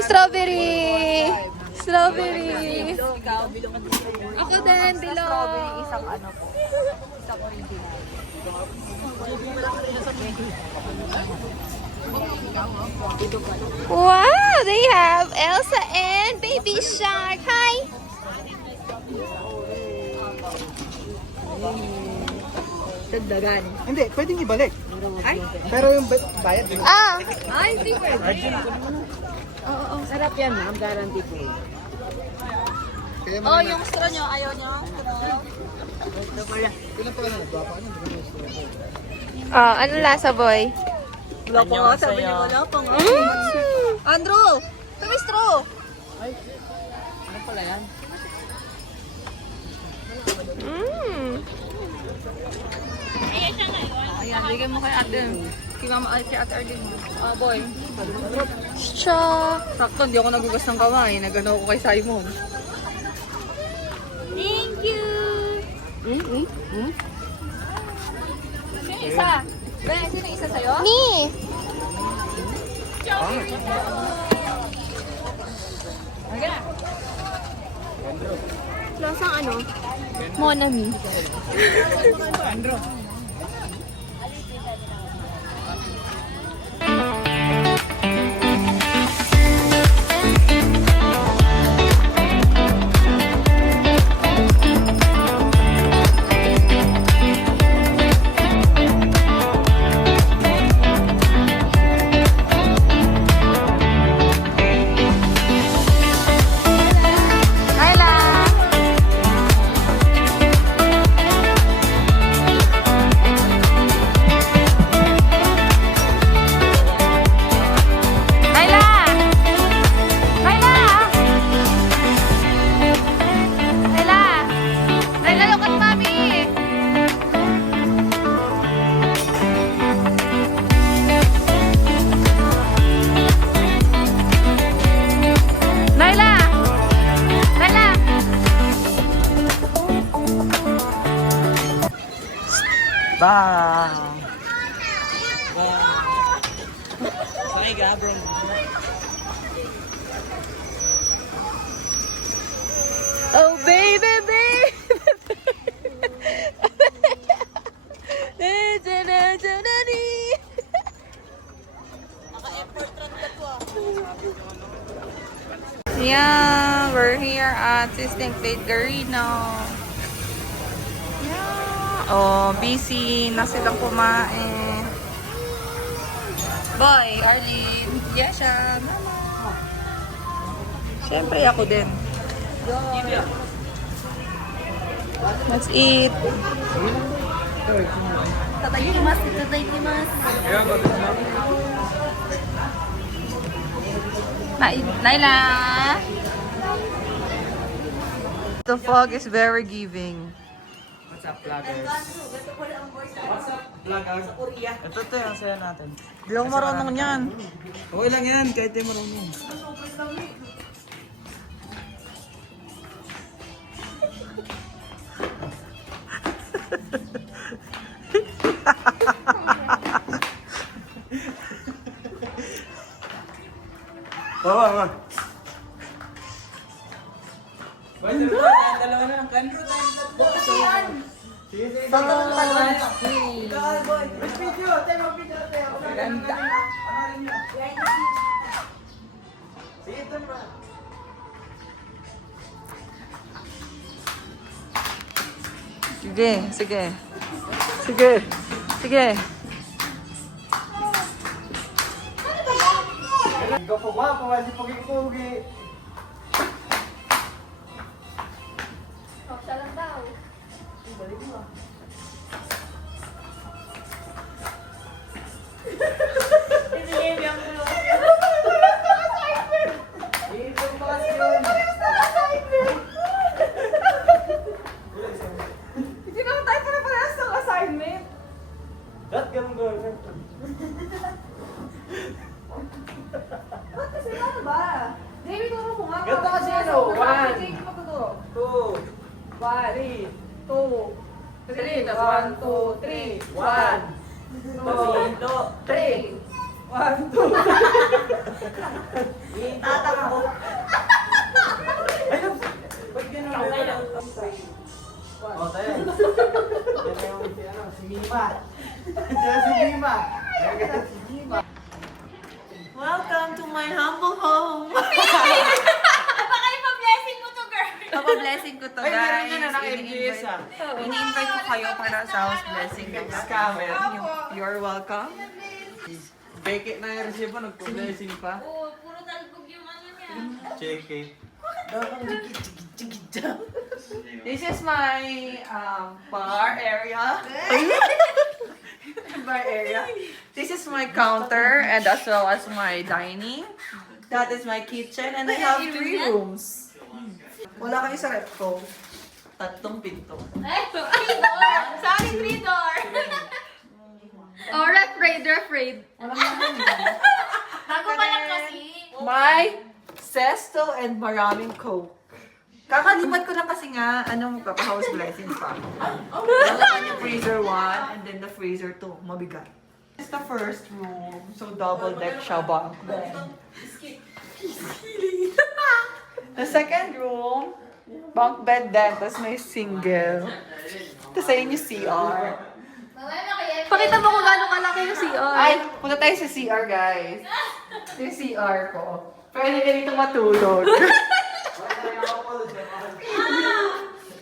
Ay, strawberry! Strawberry! Ako din, bilog. Strawberry, isang ano po. Isang original. Wow! They have Elsa and Baby Shark. Hi! Dagdagan. Hindi, pwedeng ibalik. Ay? Pero yung bayad. Ah! Ay, hindi pwede. Oo, sarap yan, ma'am. Guarantee po. Kaya Oh, yung straw nyo, ayaw nyo? Kailan pa lang nagwapa ano? Oh, ano lasa, boy? Wala pa nga, sabi niya wala pa nga. Andrew! Kami straw! Ano pala yan? Mmm. Ayan, bigay mo kay ate. Kay mama, ay kay ate Arlene. Ah, boy. Straw. Sakto, hindi ako nagugas ng kamay. Nagano ko kay Simon. Thank you. Sino isa? Ben, sino isa sa'yo? Ni. Lasang ano? Monami. Bang! Sorry, gabong. Oh, baby, baby. Yeah, we're here at Sistine Plate Garino. Yeah. Oh, busy na silang kumain. Boy, Arlene. Yes, siya. Mama. Siyempre ako din. Let's eat. Tataykimasu, tataykimasu. Naila! The fog is very giving. What's up, vloggers? What's up, vloggers? Ito yung saya natin. Hindi ako marunong yan. Okay lang yan, kahit di marunong. Baba. Dalawa na lang. Kanro tayo. Bukas yan. Video. Tayo video. Ganda. Sige, ito na. Sige, sige. Sige. Sige. Ikaw po ba? Pawali pogi-pogi. Siya lang daw. Hindi naman tayo pala-parehas ng assignment. That ganun gawin. Ba't kasi ano ba? David, turo mo nga. Ganito kasi ano, one. Sige, pagtuturo. 2, 1, 2, 3. 1, 2, 3. 1, 2, 3. 1, 2. Tatakbo. Ayun! Ba't gano'n? O, tayo. Yan na yung si Mima. Diyan si Mima. Ayan si Mima. Welcome to my humble home. Baka ipa-blessing mo to, girl. Papa-blessing ko to, Ay, meron guys. nga na naka-MGS ah. Ini-invite ko kayo para sa house blessing. Scammer. You're welcome. Beke na yung resibo, nagpo-blessing pa. Oo, puro talbog yung ano niya. Check it. This is my bar area. Bar area. This is my counter and as well as my dining. That is my kitchen and I have 3 rooms. Wala kayo sa rep ko. 3 pinto. Eh, 3 door. Sorry, 3 door. Oh, ref raid. Bago pa lang kasi. My cesto and maraming coke. Kakalimat ko lang kasi nga, house blessing pa. Dalaman yung freezer 1 and then the freezer 2. Mabigat. This is the first room. So double deck siya bunk bed. The second room, bunk bed din. Tapos may single. Tapos ayun yung CR. Pakita mo kung gaano kalaki yung CR. Ay, punta tayo sa CR, guys. Ito yung CR ko. Pwede ka dito matulog.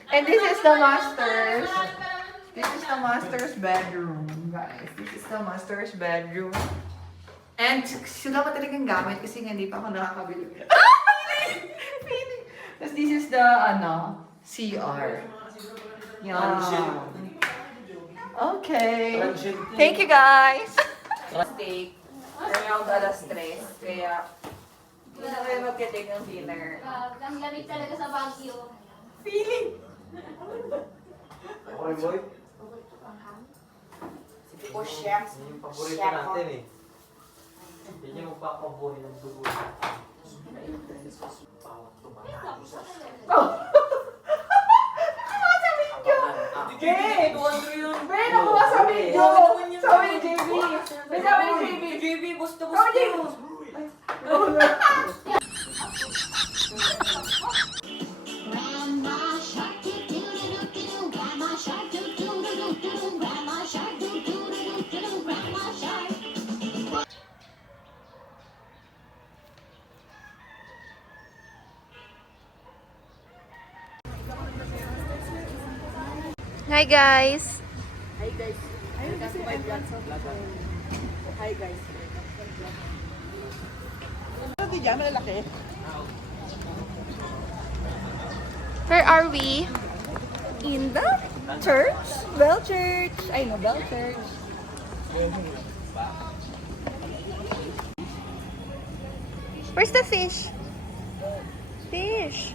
And this is the master's. This is the master's bedroom, guys. This is the master's bedroom. And sila pa talagang gamit kasi nga hindi pa ako nakakabili. Tapos this is the, CR. Yeah. Okay. Thank you, guys. Steak. Around alas 3. Kaya, hindi na kayo mag-take ng dinner. Ang lamig talaga sa Baguio. Feeling. Okay, boy. O chef. Yan yung paborito natin eh. Yan yung magpapabuhay ng dugo. Bawat tumatalo sa Okay. Be, nakuha sa video. Sabi ni JB. Be, sabi ni JB. JB, gusto. Sabi ni JB. Grandma shark do do do do do. Grandma shark do do do do do. Grandma shark do do do do do. Grandma shark. Hi, guys. Hi guys. Welcome to my vlog. Hi guys. Hindi dyan, malalaki. Where are we? In the church. Bell Church. I know, Bell Church. Where's the fish? Fish.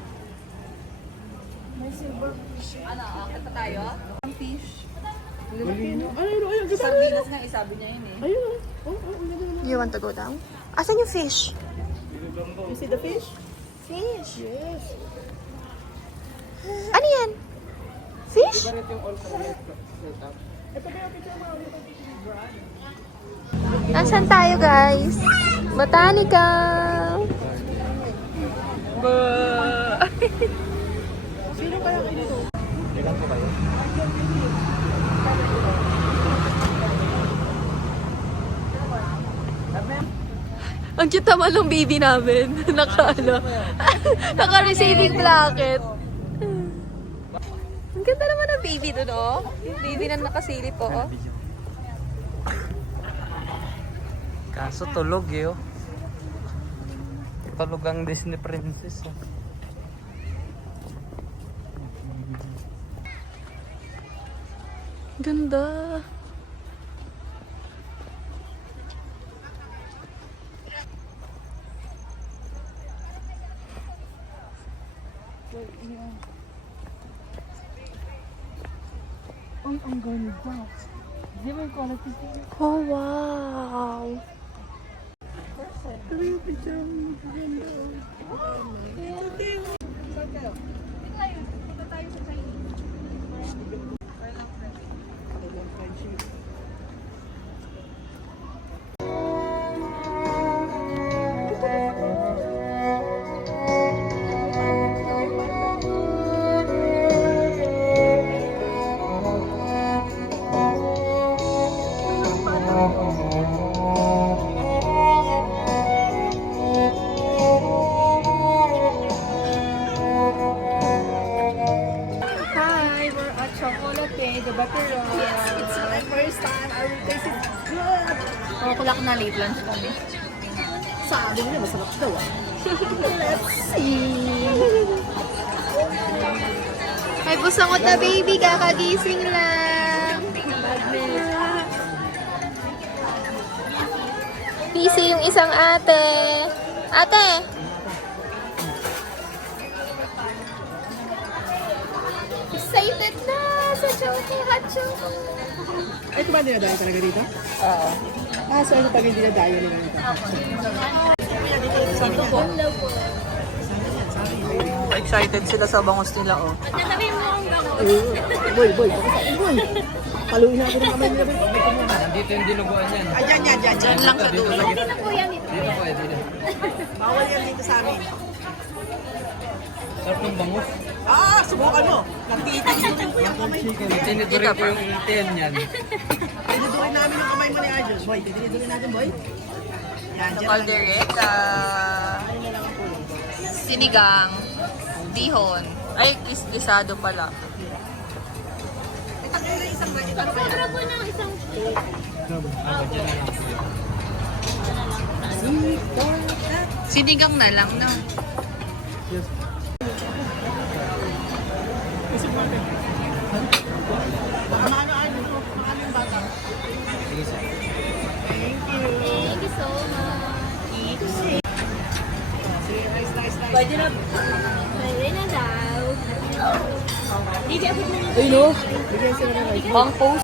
Ano, akit pa tayo? Ang fish. Sardinas nga, isabi niya yun eh. You want to go down? Asan yung fish? You see the fish? Fish. Yes. Ano yan? Fish? Nasaan tayo, guys? Botanical. Sino kaya kayo dito? Ilan po kayo? Ang cute naman ng baby namin. Naka-receiving blanket. Ang ganda naman ng baby doon, oh. Yung baby na nakasilip, oh. Kaso tulog eh oh. Tulog ang Disney princess oh. Ganda. Ay, ang ganda. Di ba yung quality? Oh, wow. Hi, we're at Chocolate, the butter roll. It's my first time. I will taste it good. 4 o'clock na late lunch kami. Sabi niya, masarap daw ah. Let's see. Ay, busangot na baby, kakagising lang. Busy yung isang ate. Ate! Excited na sa Choco Hot Choco. Ay, ito ba dinadayo talaga dito? Oo. Ah, so ano pag hindi dinadayo nila dito? Excited sila sa bangos nila, oh. Natabi mo ang bango. Boy, baka saan, boy? Paluin na ako ng kamay nila, boy. Dito yung dinuguan yan. Ayan, yan. Diyan lang sa dulo. Dito na po yan dito. Dito po eh, dito. Bawal yan dito sa amin. Sarap ng bangus. Ah, subukan mo. Nagtitigil ko yung kamay mo. Tinidurin ko yung ten yan. Dididurin namin yung kamay mo ni Arjun. Boy, dididurin natin, boy. Yan, dyan lang. Caldereta. Sinigang. Dihon. Ay, isado pala. Sobra po ng isang sinigang na lang, no? Thank you so much. Pwede na. Pwede na daw. Hindi, abot na. Ay, no? Bigyan sila ng rice. Pang post.